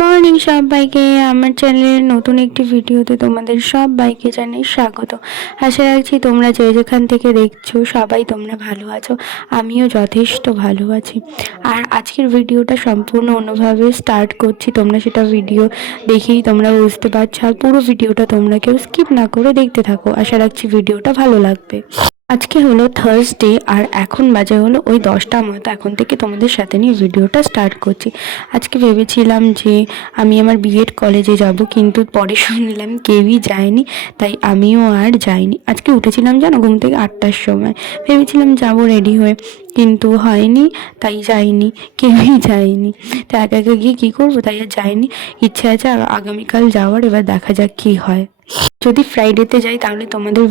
Morning সবাইকে, আমার চ্যানেলের নতুন একটি ভিডিওতে তোমাদের সবাইকে জানাই স্বাগত। আশা রাখছি তোমরা যে যেখান থেকে দেখছো সবাই তোমরা ভালো আছো। আমিও যথেষ্ট ভালো আছি। আর আজকের ভিডিওটা সম্পূর্ণ অন্যভাবে স্টার্ট করছি, তোমরা সেটা ভিডিও দেখেই তোমরা বুঝতে পারছো। আর পুরো ভিডিওটা তোমরা কেউ স্কিপ না করে দেখতে থাকো, আশা রাখছি ভিডিওটা ভালো লাগবে। আজকে হলো থার্সডে আর এখন বাজে হলো ওই 10টার মতো। এখন থেকে তোমাদের সাথে নিয়ে ভিডিওটা স্টার্ট করছি। আজকে ভেবেছিলাম যে আমি আমার বিএড কলেজে যাব, কিন্তু পরে শুনলাম কেউই যায়নি, তাই আমিও আর যাইনি। আজকে উঠেছিলাম জানো ঘুম থেকে 8টার সময়, ভেবেছিলাম যাব রেডি হয়ে, কিন্তু হয়নি, তাই যাইনি, কেউই যায়নি। তো একা একা গিয়ে কী করবো, তাই আর যাইনি। ইচ্ছে আছে আগামীকাল যাওয়ার, এবার দেখা যাক কী হয়। যদি ফ্রাইডেতে যাই তাহলে তোমাদের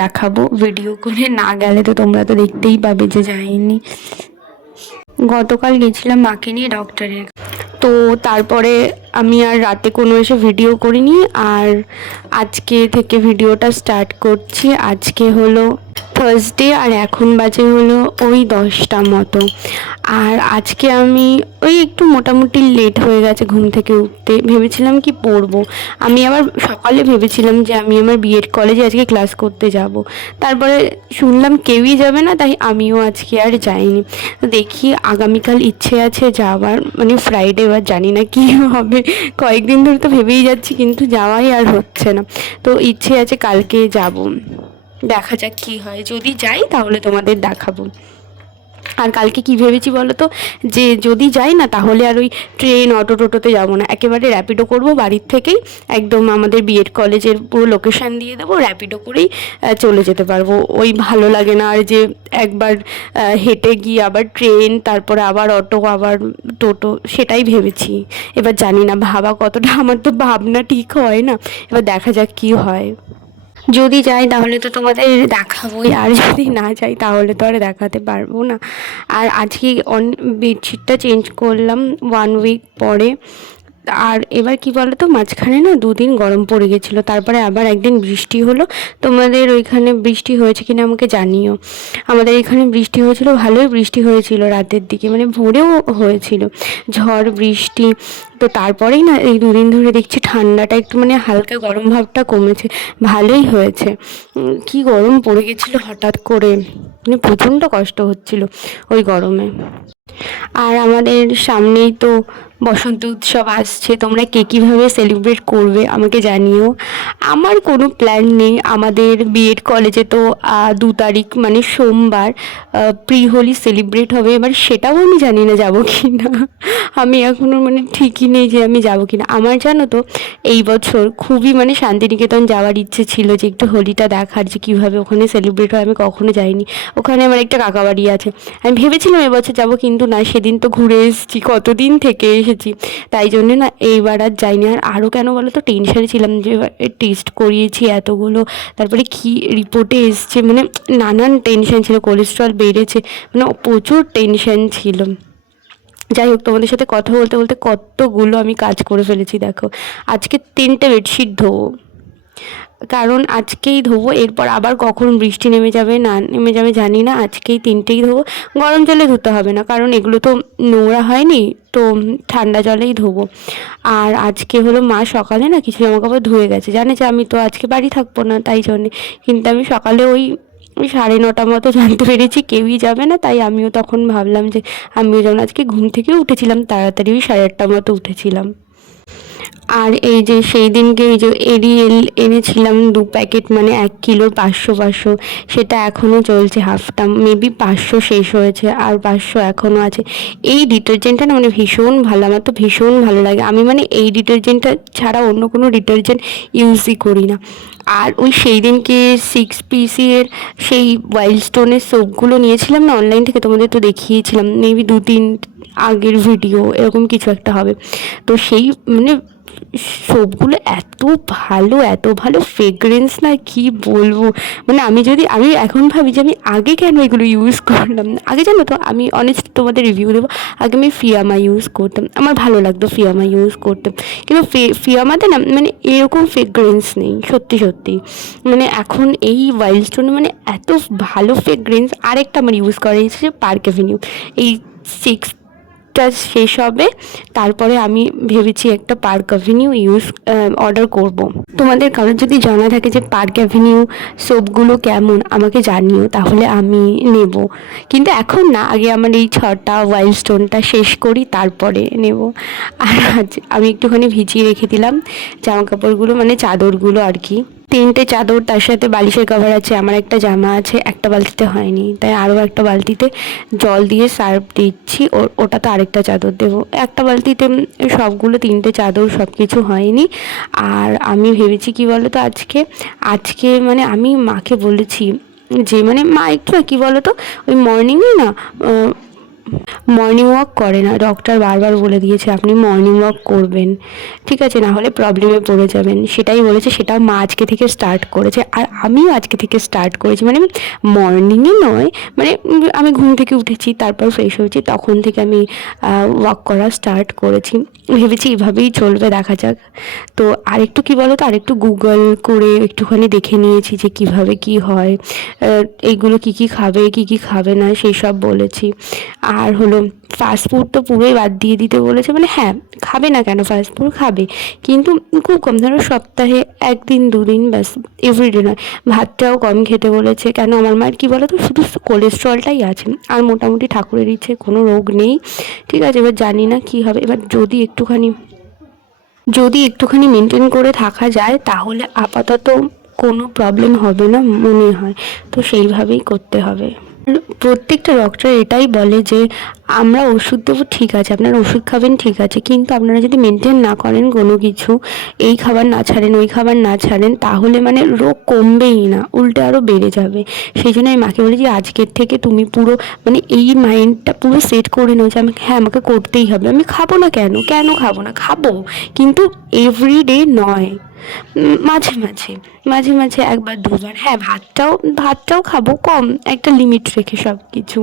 দেখাবো ভিডিও করে, না গেলে তো তোমরা তো দেখতেই পাবে যে যাইনি। গতকাল গেছিলাম মাকে নিয়ে ডক্টরের, তো তারপরে আমি আর রাতে কোনো এসে ভিডিও করিনি। আর আজকে থেকে ভিডিওটা স্টার্ট করছি। আজকে হলো থার্সডে আর এখন বাজে হলো ওই 10টা মতো। আর আজকে আমি ওই একটু মোটামুটি লেট হয়ে গেছে ঘুম থেকে উঠতে। ভেবেছিলাম কি পড়বো, আমি আবার সকালে ভেবেছিলাম যে আমি আমার বিএড কলেজে আজকে ক্লাস করতে যাব। তারপরে শুনলাম কেউই যাবে না, তাই আমিও আজকে আর যাইনি। দেখি আগামীকাল ইচ্ছে আছে যাওয়ার, মানে ফ্রাইডে, এবার জানি না কী হবে। কয়েকদিন ধরে তো ভেবেই যাচ্ছি, কিন্তু যাওয়াই আর হচ্ছে না। তো ইচ্ছে আছে কালকে যাব, দেখা যাক কী হয়। যদি যাই তাহলে তোমাদের দেখাবো। আর কালকে কি ভেবেছি বলো তো, যে যদি যাই না তাহলে আর ওই ট্রেন অটো টোটোতে যাবো না, একেবারে র্যাপিডো করব বাড়ির থেকেই। একদম আমাদের বিএড কলেজের পুরো লোকেশান দিয়ে দেবো, র্যাপিডো করেই চলে যেতে পারবো। ওই ভালো লাগে না আর যে একবার হেঁটে গিয়ে আবার ট্রেন, তারপরে আবার অটো, আবার টোটো, সেটাই ভেবেছি। এবার জানি না ভাবা কতটা, আমার তো ভাবনা ঠিক হয় না। এবার দেখা যাক কী হয়। যদি যাই তাহলে তো তোমাদের দেখাবোই, আর যদি না যাই তাহলে তো আর দেখাতে পারবো না। আর আজকে বেডশিটটা চেঞ্জ করলাম 1 উইক পরে। আর এবার কি বলো তো, মাঝখানে না 2 দিন গরম পড়ে গেছিলো, তারপরে আবার একদিন বৃষ্টি হলো। তোমাদের ওইখানে বৃষ্টি হয়েছে কিনা আমাকে জানিও। আমাদের এখানে বৃষ্টি হয়েছিল, ভালোই বৃষ্টি হয়েছিল রাতের দিকে, মানে ভোরেও হয়েছিল ঝড় বৃষ্টি। তো তারপরেই না এই 2 দিন ধরে দেখছি ঠান্ডাটা একটু, মানে হালকা গরম ভাবটা কমেছে, ভালোই হয়েছে। কি গরম পড়ে গেছিলো হঠাৎ করে, মানে প্রচণ্ড কষ্ট হচ্ছিল ওই গরমে। আর আমাদের সামনেই তো বসন্ত উৎসব আসছে, তোমরা কে কীভাবে সেলিব্রেট করবে আমাকে জানিও। আমার কোনো প্ল্যান নেই। আমাদের বিএড কলেজে তো 2 তারিখ মানে সোমবার প্রি হোলি সেলিব্রেট হবে, এবার সেটাও আমি জানি না যাবো কি না। আমি এখনও মানে ঠিকই নেই যে আমি যাবো কি না। আমার জানো তো এই বছর খুবই মানে শান্তিনিকেতন যাওয়ার ইচ্ছে ছিল, যে একটু হোলিটা দেখার, যে কীভাবে ওখানে সেলিব্রেট হয়। আমি কখনো যাইনি, ওখানে আমার একটা কাকা বাড়ি আছে। আমি ভেবেছিলাম এবছর যাবো, কিন্তু না, সেদিন তো ঘুরে এসেছি, কতদিন থেকে এসেছি, তাই জন্যে না এইবার আর যাইনি। আর আরও কেন বলো তো, টেনশানে ছিলাম যে টেস্ট করিয়েছি এতগুলো, তারপরে কী রিপোর্টে এসছে, মানে নানান টেনশান ছিল, কোলেস্ট্রল বেড়েছে, মানে প্রচুর টেনশান ছিল। যাই হোক, তোমাদের সাথে কথা বলতে বলতে কতগুলো আমি কাজ করে ফেলেছি দেখো। আজকে 3টে বেডশিট ধোবো, কারণ আজকেই ধোবো, এরপর আবার কখন বৃষ্টি নেমে যাবে না নেমে যাবে জানি না। আজকেই 3টেই ধোবো, গরম জলে ধুতে হবে না, কারণ এগুলো তো নোংরা হয়নি, তো ঠান্ডা জলেই ধোবো। আর আজকে হলো মা সকালে না কিছু জামাকাপড় ধুয়ে গেছে, জানে যে আমি তো আজকে বাড়ি থাকবো না, তাই জন্যে। কিন্তু আমি সকালে ওই 9:30 মতো জানতে পেরেছি কেউই যাবে না, তাই আমিও তখন ভাবলাম যে আমিও যেমন আজকে ঘুম থেকে উঠেছিলাম তাড়াতাড়ি, ওই 8:30 মতো উঠেছিলাম। আর এই যে সেই দিনকে এই যে এরিয়েল এনেছিলাম 2 প্যাকেট, মানে 1 কিলোর 500 সেটা এখনও চলছে, হাফটা মেবি 500 শেষ হয়েছে, আর 500 এখনও আছে। এই ডিটারজেন্টটা না মানে ভীষণ ভালো, আমার তো ভীষণ ভালো লাগে। আমি মানে এই ডিটারজেন্টটা ছাড়া অন্য কোনো ডিটারজেন্ট ইউজই করি না। আর ওই সেই দিনকে 6 পিসের সেই ওয়াইল্ড স্টোনের সোপগুলো নিয়েছিলাম না অনলাইন থেকে, তোমাদের তো দেখিয়েছিলাম, মেবি 2-3 আগের ভিডিও এরকম কিছু একটা হবে। তো সেই মানে সোপগুলো এত ভালো ফ্রেগরেন্স, না কি বলবো। মানে আমি এখন ভাবি যে আমি আগে কেন এগুলো ইউজ করলাম না। আগে জানো তো, আমি অনেস্ট তোমাদের রিভিউ দেবো, আগে আমি ফিয়ামা ইউজ করতাম, আমার ভালো লাগতো ফিয়ামা ইউজ করতে, কিন্তু ফিয়ামাতে না মানে এরকম ফ্রেগরেন্স নেই সত্যি সত্যি। মানে এখন এই ওয়াইল্ড স্টোনে মানে এত ভালো ফ্রেগরেন্স। আরেকটা আমার ইউজ করা হয়েছে পার্ক অ্যাভিনিউ, এই 6 শীতটা শেষ হবে তারপরে আমি ভেবেছি একটা পার্ক অ্যাভিনিউ অর্ডার করব। তোমাদের কারোর যদি জানা থাকে যে পার্ক অ্যাভিনিউ সোপগুলো কেমন আমাকে জানিও, তাহলে আমি নেব। কিন্তু এখন না, আগে আমার এই 6টা ওয়াইল্ড স্টোনটা শেষ করি তারপরে নেব। আর আজ আমি একটুখানি ভিজিয়ে রেখে দিলাম জামা কাপড়গুলো, মানে চাদরগুলো আর কি। 3টে চাদর, তার সাথে বালিশের কভার আছে, আমার একটা জামা আছে, একটা বালতিতে হয়নি, তাই আরও একটা বালতিতে জল দিয়ে সার্ফ দিচ্ছি, ওটা তো আরেকটা চাদর দেবো। একটা বালতিতে সবগুলো 3টে চাদর সব কিছু হয়নি। আর আমি ভেবেছি কি বলো তো, আজকে মানে আমি মাকে বলেছি যে মানে মা একটু কী বলো তো, ওই মর্নিংয়ে না মর্নিং ওয়াক করে না। ডক্টর বারবার বলে দিয়েছে আপনি মর্নিং ওয়াক করবেন, ঠিক আছে, না হলে প্রবলেমে পড়ে যাবেন, সেটাই বলেছে। সেটাও মা আজকে থেকে স্টার্ট করেছে, আর আমিও আজকে থেকে স্টার্ট করেছি। মানে মর্নিংয়ে নয়, মানে আমি ঘুম থেকে উঠেছি, তারপর ফ্রেশ হয়েছি, তখন থেকে আমি ওয়াক করা স্টার্ট করেছি। ভেবেছি এভাবেই চলবে, দেখা যাক। তো আরেকটু কী বলো তো, আরেকটু গুগল করে একটুখানি দেখে নিয়েছি যে কিভাবে কি হয়, এইগুলো কী কী খাবে না সেই সব বলেছি। আর হলো ফাস্টফুড তো পুরোই বাদ দিয়ে দিতে বলেছে, মানে হ্যাঁ খাবে না কেন, ফাস্টফুড খাবে, কিন্তু খুব কম, ধরো সপ্তাহে 1 দিন 2 দিন ব্যাস, এভরিডে নয়। ভাতটাও কম খেতে বলেছে, কেন আমার মায়ের কী বলো তো, শুধু কোলেস্ট্রলটাই আছে, আর মোটামুটি ঠাকুরের ইচ্ছে কোনো রোগ নেই, ঠিক আছে। এবার জানি না কী হবে, এবার যদি একটুখানি মেনটেন করে থাকা যায় তাহলে আপাতত কোনো প্রবলেম হবে না মনে হয়, তো সেইভাবেই করতে হবে। প্রত্যেকটা ডক্টর এটাই বলে যে আমরা ওষুধ দেবো, ঠিক আছে, আপনারা ওষুধ খাবেন, ঠিক আছে, কিন্তু আপনারা যদি মেনটেন না করেন কোনো কিছু, এই খাবার না ছাড়েন, ওই খাবার না ছাড়েন, তাহলে মানে রোগ কমবেই না, উল্টে আরও বেড়ে যাবে। সেই জন্য আমি মাকে বলি যে আজকের থেকে তুমি পুরো মানে এই মাইন্ডটা পুরো সেট করে নাও যে আমাকে করতেই হবে। আমি খাবো না কেন খাবো না, খাবো, কিন্তু এভরিডে নয়, মাঝে মাঝে 1বার 2বার, হ্যাঁ ভাতটাও খাবো কম, একটা লিমিট রেখে সব কিছু।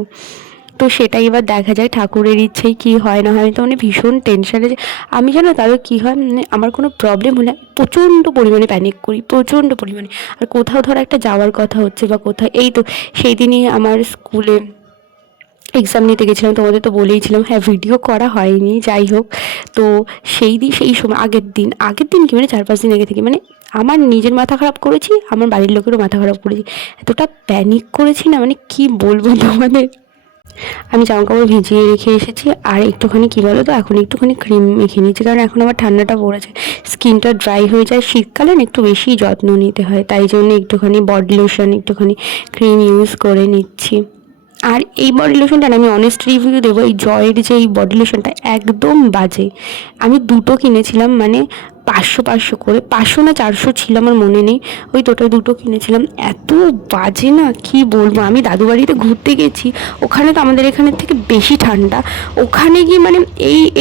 তো সেটাই এবার দেখা যায়, ঠাকুরের ইচ্ছেই কী হয় না হয়। আমি তো মানে ভীষণ টেনশানে যে আমি জানো তারও কী হয়, মানে আমার কোনো প্রবলেম হলে প্রচণ্ড পরিমাণে প্যানিক করি, প্রচণ্ড পরিমাণে। আর কোথাও ধরো একটা যাওয়ার কথা হচ্ছে বা কোথাও, এই তো সেই দিনই আমার স্কুলে এক্সাম নিতে গেছিলাম, তোমাদের তো বলেইছিলাম, হ্যাঁ ভিডিও করা হয়নি, যাই হোক। তো সেই সময় আগের দিন কি মানে 4-5 দিন আগে থেকে মানে আমার নিজের মাথা খারাপ করেছি, আমার বাড়ির লোকেরও মাথা খারাপ করেছি, এতটা প্যানিক করেছি না, মানে কি বলবো তোমাদের। আমি জামাকাপড় ভিজিয়ে রেখে এসেছি, আর একটুখানি কী বলো তো, এখন একটুখানি ক্রিম মেখে নিচ্ছি, কারণ এখন আবার ঠান্ডাটা পড়েছে, স্কিনটা ড্রাই হয়ে যায়, শীতকালে একটু বেশি যত্ন নিতে হয়, তাই জন্য একটুখানি বডি লোশন, একটুখানি ক্রিম ইউজ করে নিচ্ছি। আর এই বডি লোশনটা না, আমি অনেস্ট রিভিউ দেবো, এই জয়ের যে এই বডি লোশনটা একদম বাজে। আমি 2টো কিনেছিলাম, মানে 500 করে, 500 না 400 ছিল আমার মনে নেই, ওই টোটাল 2টো কিনেছিলাম। এত বাজে না কি বলবো। আমি দাদু বাড়িতে ঘুরতে গেছি, ওখানে তো আমাদের এখানের থেকে বেশি ঠান্ডা, ওখানে গিয়ে মানে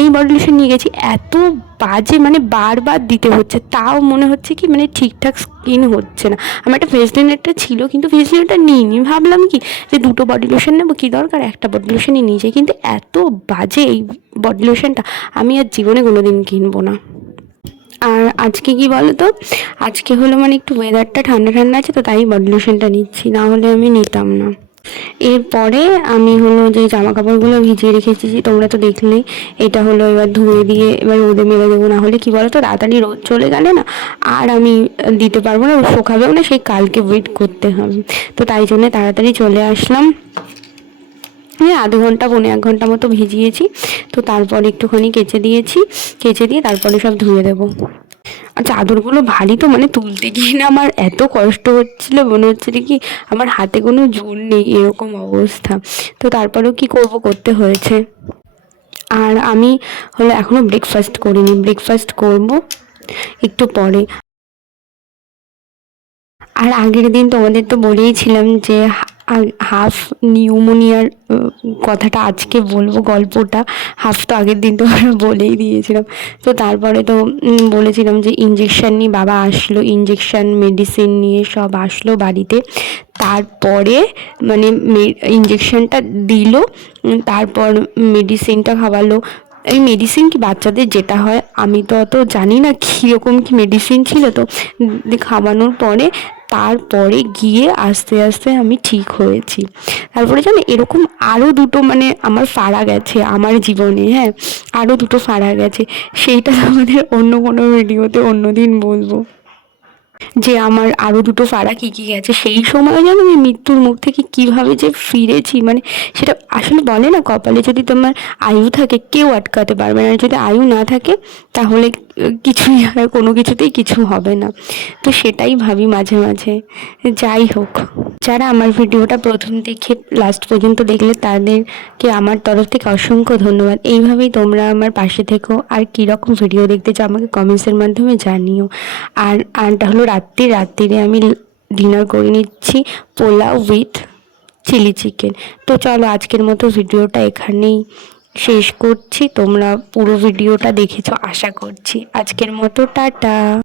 এই বডি লোশন নিয়ে গেছি, এত বাজে, মানে বারবার দিতে হচ্ছে, তাও মনে হচ্ছে কি মানে ঠিকঠাক স্কিন হচ্ছে না। আমার একটা ভেসলিনেরটা ছিল, কিন্তু ভেসলিনেরটা নিইনি, ভাবলাম কি যে 2টো বডি লোশন নেবো, কী দরকার, একটা বডি লোশনই নিয়ে যাই, কিন্তু এত বাজে এই বডি লোশনটা, আমি আর জীবনে কোনো দিন কিনবো না। আর আজকে কি বলো তো, আজকে হলো মানে একটু ওয়েদারটা ঠান্ডা ঠান্ডা আছে, তো তাই বডি লোশনটা নিচ্ছি, না হলে আমি নিতাম না। এরপরে আমি হলো যে জামা কাপড়গুলো ভিজিয়ে রেখেছি, তোমরা তো দেখলেই, এটা হলো এবার ধুয়ে দিয়ে এবার রোদে মেলে দেবো, না হলে কী বলো তো তাড়াতাড়ি রোদ চলে গেলে না আর আমি দিতে পারবো না, শুকাবেও না, সেই কালকে ওয়েট করতে হবে। তো তাই জন্য তাড়াতাড়ি চলে আসলাম। হ্যাঁ, আধ ঘন্টা 1 ঘন্টা মতো ভিজিয়েছি, তো তারপর একটুখানি কেচে দিয়ে তারপরে সব ধুয়ে দেবো। আর চাদরগুলো ভারী তো, মানে তুলতে গিয়ে না আমার এত কষ্ট হচ্ছিল, মনে হচ্ছে কি আমার হাতে কোনো জোর নেই, এরকম অবস্থা। তো তারপরেও কি করতে হয়েছে। আর আমি হলো এখনও ব্রেকফাস্ট করিনি, ব্রেকফাস্ট করবো একটু পরে। আর আগের দিন তোমাদের তো বলেইছিলাম যে হাফ নিউমোনিয়ার কথাটা আজকে বলবো, গল্পটা। হাফ তো আগের দিন তো বলেই দিয়েছিলাম। তো তারপরে তো বলেছিলাম যে ইঞ্জেকশান নিয়ে বাবা আসলো, ইঞ্জেকশান মেডিসিন নিয়ে সব আসলো বাড়িতে। তারপরে মানে ইঞ্জেকশানটা দিল, তারপর মেডিসিনটা খাওয়ালো, এই মেডিসিন কি বাচ্চাদের যেটা হয়, আমি তো অত জানি না কীরকম কী মেডিসিন ছিল, তো খাওয়ানোর পরে তারপরে গিয়ে আস্তে আস্তে আমি ঠিক হয়েছি। তারপরে জানো এরকম আরও দুটো মানে আমার ফাড়া গেছে আমার জীবনে, হ্যাঁ, আরও দুটো ফাড়া গেছে, সেইটা আমাদের অন্য কোনো ভিডিওতে অন্য দিন বলবো যে আমার আরও দুটো ফাড়া কী কী গেছে। সেই সময় যেন আমি মৃত্যুর মুখ থেকে কীভাবে যে ফিরেছি, মানে সেটা আসলে বলে না, কপালে যদি তোমার আয়ু থাকে কেউ আটকাতে পারবে না, আর যদি আয়ু না থাকে তাহলে কিছুই আর কোনো কিছুতেই কিছু হবে না। তো সেটাই ভাবি মাঝে মাঝে। যাই হোক, যারা আমার ভিডিওটা প্রথম থেকে লাস্ট পর্যন্ত দেখলে তাদেরকে আমার তরফ থেকে অসংখ্য ধন্যবাদ। এইভাবেই তোমরা আমার পাশে থেকো, আর কীরকম ভিডিও দেখতে চাও আমাকে কমেন্টসের মাধ্যমে জানিও। আর আরটা হলো রাত্রিরে আমি ডিনার করে নিচ্ছি পোলাও উইথ চিলি চিকেন। তো চলো আজকের মতো ভিডিওটা এখানেই শেষ করছি। তোমরা পুরো ভিডিওটা দেখেছো আশা করছি। আজকের মতো টাটা।